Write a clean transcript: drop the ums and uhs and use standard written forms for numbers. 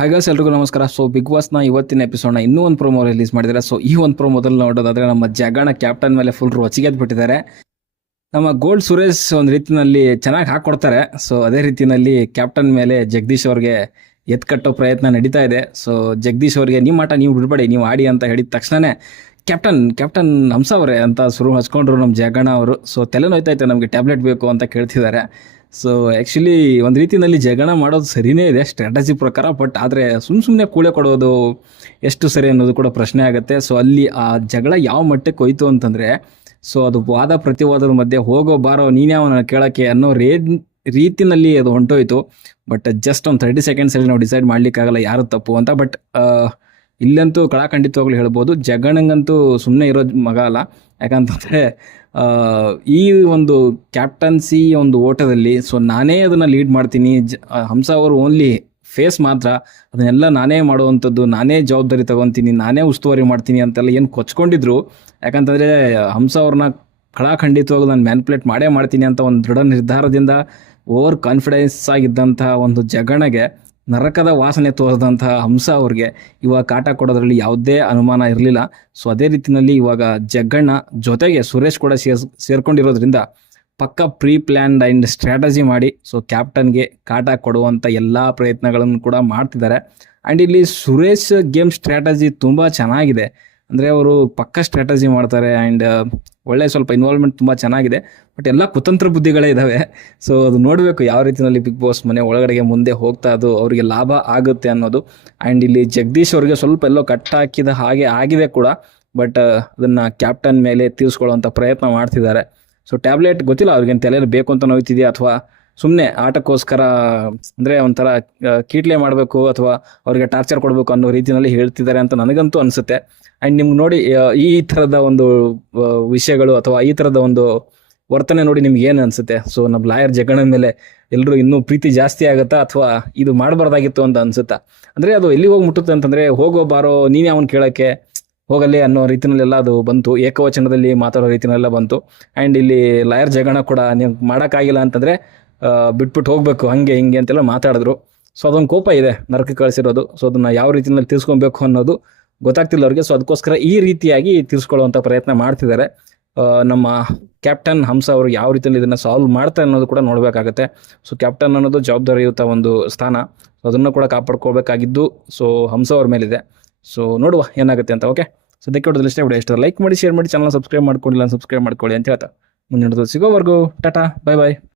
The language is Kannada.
ಹಾಯ್ ಗೈಸ್, ಎಲ್ರಿಗೂ ನಮಸ್ಕಾರ. ಸೊ ಬಿಗ್ ಬಾಸ್ನ ಇವತ್ತಿನ ಎಪಿಸೋಡ್ನ ಇನ್ನೂ ಒಂದು ಪ್ರೋಮೋ ರಿಲೀಸ್ ಮಾಡಿದ್ದಾರೆ. ಸೊ ಈ ಒಂದು ಪ್ರೋಮೋದಲ್ಲಿ ನೋಡೋದಾದ್ರೆ ನಮ್ಮ ಜಗಣ ಕ್ಯಾಪ್ಟನ್ ಮೇಲೆ ಫುಲ್ ರೊಚ್ಚಿಗೆದ್ಬಿಟ್ಟಿದ್ದಾರೆ. ನಮ್ಮ ಗೋಲ್ಡ್ ಸುರೇಶ್ ಒಂದು ರೀತಿಯಲ್ಲಿ ಚೆನ್ನಾಗಿ ಹಾಕೊಡ್ತಾರೆ. ಸೊ ಅದೇ ರೀತಿಯಲ್ಲಿ ಕ್ಯಾಪ್ಟನ್ ಮೇಲೆ ಜಗದೀಶ್ ಅವ್ರಿಗೆ ಎತ್ಕಟ್ಟೋ ಪ್ರಯತ್ನ ನಡೀತಾ ಇದೆ. ಸೊ ಜಗದೀಶ್ ಅವ್ರಿಗೆ ನಿಮ್ಮ ಆಟ ನೀವು ಬಿಡಬೇಡಿ, ನೀವು ಆಡಿ ಅಂತ ಹೇಳಿದ ತಕ್ಷಣನೇ ಕ್ಯಾಪ್ಟನ್ ಹಂಸ ಅವರೇ ಅಂತ ಶುರು ಹಚ್ಕೊಂಡ್ರು ನಮ್ಮ ಜಗಣ ಅವರು. ಸೊ ತಲೆ ನೋಯ್ತೈತೆ, ನಮಗೆ ಟ್ಯಾಬ್ಲೆಟ್ ಬೇಕು ಅಂತ ಕೇಳ್ತಿದ್ದಾರೆ. ಸೊ ಆ್ಯಕ್ಚುಲಿ ಒಂದು ರೀತಿಯಲ್ಲಿ ಜಗಳ ಮಾಡೋದು ಸರಿಯೇ ಇದೆ ಸ್ಟ್ರಾಟಜಿ ಪ್ರಕಾರ. ಬಟ್ ಆದರೆ ಸುಮ್ಮನೆ ಕೂಳೆ ಕೊಡೋದು ಎಷ್ಟು ಸರಿ ಅನ್ನೋದು ಕೂಡ ಪ್ರಶ್ನೆ ಆಗುತ್ತೆ. ಸೊ ಅಲ್ಲಿ ಆ ಜಗಳ ಯಾವ ಮಟ್ಟಕ್ಕೆ ಹೋಯ್ತು ಅಂತಂದರೆ, ಸೊ ಅದು ವಾದ ಪ್ರತಿವಾದದ ಮಧ್ಯೆ ಹೋಗೋ ಬಾರೋ ನೀನ್ಯಾವನ ಕೇಳೋಕ್ಕೆ ಅನ್ನೋ ರೀತಿನಲ್ಲಿ ಅದು ಹೊಂಟೋಯ್ತು. ಬಟ್ ಜಸ್ಟ್ ಒಂದು 30 ಸೆಕೆಂಡ್ಸಲ್ಲಿ ನಾವು ಡಿಸೈಡ್ ಮಾಡಲಿಕ್ಕಾಗಲ್ಲ ಯಾರು ತಪ್ಪು ಅಂತ. ಬಟ್ ಇಲ್ಲಂತೂ ಕಳಾಖಂಡಿತವಾಗ್ಲೂ ಹೇಳ್ಬೋದು, ಜಗಣಂಗಂತೂ ಸುಮ್ಮನೆ ಇರೋದು ಮಗ ಅಲ್ಲ. ಯಾಕಂತಂದರೆ ಈ ಒಂದು ಕ್ಯಾಪ್ಟನ್ಸಿ ಒಂದು ಓಟದಲ್ಲಿ ಸೊ ನಾನೇ ಅದನ್ನು ಲೀಡ್ ಮಾಡ್ತೀನಿ, ಹಂಸ ಅವರು ಓನ್ಲಿ ಫೇಸ್ ಮಾತ್ರ, ಅದನ್ನೆಲ್ಲ ನಾನೇ ಮಾಡುವಂಥದ್ದು, ನಾನೇ ಜವಾಬ್ದಾರಿ ತಗೊತೀನಿ, ನಾನೇ ಉಸ್ತುವಾರಿ ಮಾಡ್ತೀನಿ ಅಂತೆಲ್ಲ ಏನು ಕೊಚ್ಕೊಂಡಿದ್ರು. ಯಾಕಂತಂದರೆ ಹಂಸ ಅವ್ರನ್ನ ಖಂಡಿತವಾಗೂ ನಾನು ಮ್ಯಾನ್ಪ್ಲೇಟ್ ಮಾಡೇ ಮಾಡ್ತೀನಿ ಅಂತ ಒಂದು ದೃಢ ನಿರ್ಧಾರದಿಂದ ಓವರ್ ಕಾನ್ಫಿಡೆನ್ಸ್ ಆಗಿದ್ದಂಥ ಒಂದು ಜಗಣಗೆ ನರಕದ ವಾಸನೆ ತೋರಿದಂತಹ ಹಂಸ ಅವ್ರಿಗೆ ಇವಾಗ ಕಾಟ ಕೊಡೋದ್ರಲ್ಲಿ ಯಾವುದೇ ಅನುಮಾನ ಇರಲಿಲ್ಲ. ಸೊ ಅದೇ ರೀತಿಯಲ್ಲಿ ಇವಾಗ ಜಗ್ಗಣ್ಣ ಜೊತೆಗೆ ಸುರೇಶ್ ಕೂಡ ಸೇರ್ಕೊಂಡಿರೋದ್ರಿಂದ ಪಕ್ಕ ಪ್ರೀ ಪ್ಲ್ಯಾನ್ಡ್ ಆ್ಯಂಡ್ ಸ್ಟ್ರಾಟಜಿ ಮಾಡಿ ಸೊ ಕ್ಯಾಪ್ಟನ್ಗೆ ಕಾಟ ಕೊಡುವಂಥ ಎಲ್ಲ ಪ್ರಯತ್ನಗಳನ್ನು ಕೂಡ ಮಾಡ್ತಿದ್ದಾರೆ. ಆ್ಯಂಡ್ ಇಲ್ಲಿ ಸುರೇಶ್ ಗೇಮ್ ಸ್ಟ್ರಾಟಜಿ ತುಂಬ ಚೆನ್ನಾಗಿದೆ. ಅಂದರೆ ಅವರು ಪಕ್ಕ ಸ್ಟ್ರಾಟಜಿ ಮಾಡ್ತಾರೆ ಆ್ಯಂಡ್ ಒಳ್ಳೆ ಸ್ವಲ್ಪ ಇನ್ವಾಲ್ವ್ಮೆಂಟ್ ತುಂಬ ಚೆನ್ನಾಗಿದೆ. ಬಟ್ ಎಲ್ಲ ಕುತಂತ್ರ ಬುದ್ಧಿಗಳೇ ಇದ್ದಾವೆ. ಸೊ ಅದು ನೋಡಬೇಕು ಯಾವ ರೀತಿಯಲ್ಲಿ ಬಿಗ್ ಬಾಸ್ ಮನೆ ಒಳಗಡೆಗೆ ಮುಂದೆ ಹೋಗ್ತಾ ಅದು ಅವರಿಗೆ ಲಾಭ ಆಗುತ್ತೆ ಅನ್ನೋದು. ಆ್ಯಂಡ್ ಇಲ್ಲಿ ಜಗದೀಶ್ ಅವರಿಗೆ ಸ್ವಲ್ಪ ಎಲ್ಲೋ ಕಟ್ ಹಾಕಿದ ಹಾಗೆ ಆಗಿದೆ ಕೂಡ. ಬಟ್ ಅದನ್ನು ಕ್ಯಾಪ್ಟನ್ ಮೇಲೆ ತೀರಿಸ್ಕೊಳ್ಳುವಂಥ ಪ್ರಯತ್ನ ಮಾಡ್ತಿದ್ದಾರೆ. ಸೊ ಟ್ಯಾಬ್ಲೆಟ್ ಗೊತ್ತಿಲ್ಲ ಅವ್ರಿಗೇನು ತಲೆಯಲ್ಲಿ ಬೇಕು ಅಂತ ನೋಯ್ತಿದೆಯಾ ಅಥವಾ ಸುಮ್ಮನೆ ಆಟಕ್ಕೋಸ್ಕರ ಅಂದರೆ ಒಂಥರ ಕೀಟ್ಲೆ ಮಾಡಬೇಕು ಅಥವಾ ಅವ್ರಿಗೆ ಟಾರ್ಚರ್ ಕೊಡಬೇಕು ಅನ್ನೋ ರೀತಿಯಲ್ಲಿ ಹೇಳ್ತಿದ್ದಾರೆ ಅಂತ ನನಗಂತೂ ಅನಿಸುತ್ತೆ. ಆ್ಯಂಡ್ ನಿಮ್ಗೆ ನೋಡಿ ಈ ಥರದ ಒಂದು ವಿಷಯಗಳು ಅಥವಾ ಈ ಥರದ ಒಂದು ವರ್ತನೆ ನೋಡಿ ನಿಮ್ಗೆ ಏನು ಅನಿಸುತ್ತೆ? ಸೊ ನಮ್ಮ ಲಾಯರ್ ಜಗಣ ಮೇಲೆ ಎಲ್ಲರೂ ಇನ್ನೂ ಪ್ರೀತಿ ಜಾಸ್ತಿ ಆಗುತ್ತಾ ಅಥವಾ ಇದು ಮಾಡಬಾರ್ದಾಗಿತ್ತು ಅಂತ ಅನಿಸುತ್ತಾ? ಅಂದರೆ ಅದು ಎಲ್ಲಿಗೆ ಹೋಗಿ ಮುಟ್ಟುತ್ತೆ ಅಂತಂದರೆ, ಹೋಗೋ ಬಾರೋ ನೀನೇ ಅವನು ಕೇಳೋಕ್ಕೆ ಹೋಗಲ್ಲಿ ಅನ್ನೋ ರೀತಿಯಲ್ಲೆಲ್ಲ ಅದು ಬಂತು, ಏಕವಚನದಲ್ಲಿ ಮಾತಾಡೋ ರೀತಿಯಲ್ಲೆಲ್ಲ ಬಂತು. ಆ್ಯಂಡ್ ಇಲ್ಲಿ ಲಾಯರ್ ಜಗಣ ಕೂಡ ನೀವು ಮಾಡೋಕ್ಕಾಗಿಲ್ಲ ಅಂತಂದರೆ ಬಿಟ್ಬಿಟ್ಟು ಹೋಗಬೇಕು ಹಂಗೆ ಹಿಂಗೆ ಅಂತೆಲ್ಲ ಮಾತಾಡಿದ್ರು. ಸೊ ಅದೊಂದು ಕೋಪ ಇದೆ ನರಕ ಕಳಿಸಿರೋದು. ಸೊ ಅದನ್ನು ಯಾವ ರೀತಿಯಲ್ಲಿ ತೀರ್ಸ್ಕೊಬೇಕು ಅನ್ನೋದು ಗೊತ್ತಾಗ್ತಿಲ್ಲ ಅವ್ರಿಗೆ. ಸೊ ಅದಕ್ಕೋಸ್ಕರ ಈ ರೀತಿಯಾಗಿ ತೀರಿಸ್ಕೊಳ್ಳುವಂಥ ಪ್ರಯತ್ನ ಮಾಡ್ತಿದ್ದಾರೆ. ನಮ್ಮ ಕ್ಯಾಪ್ಟನ್ ಹಂಸ ಅವರು ಯಾವ ರೀತಿಯಲ್ಲಿ ಇದನ್ನು ಸಾಲ್ವ್ ಮಾಡ್ತಾರೆ ಅನ್ನೋದು ಕೂಡ ನೋಡಬೇಕಾಗತ್ತೆ. ಸೊ ಕ್ಯಾಪ್ಟನ್ ಅನ್ನೋದು ಜವಾಬ್ದಾರಿಯುತ ಒಂದು ಸ್ಥಾನ, ಸೊ ಅದನ್ನು ಕೂಡ ಕಾಪಾಡ್ಕೋಬೇಕಾಗಿದ್ದು ಸೊ ಹಂಸ ಅವ್ರ ಮೇಲಿದೆ. ಸೊ ನೋಡುವ ಏನಾಗುತ್ತೆ ಅಂತ. ಓಕೆ, ಸದ್ಯಕ್ಕೆ ಹೊಡೆದಲ್ಲಿ ಇಷ್ಟ ವಿಡಿಯೋ ಲೈಕ್ ಮಾಡಿ, ಶೇರ್ ಮಾಡಿ, ಚಾನಲ್ ಸಬ್ಸ್ಕ್ರೈಬ್ ಮಾಡ್ಕೊಂಡಿಲ್ಲ ಸಬ್ಸ್ಕ್ರೈಬ್ ಮಾಡ್ಕೊಳ್ಳಿ ಅಂತ ಹೇಳ್ತಾ ಮುಂದಿನ ಸಿಗೋವರೆಗೂ ಟಾಟಾ, ಬೈ ಬಾಯ್.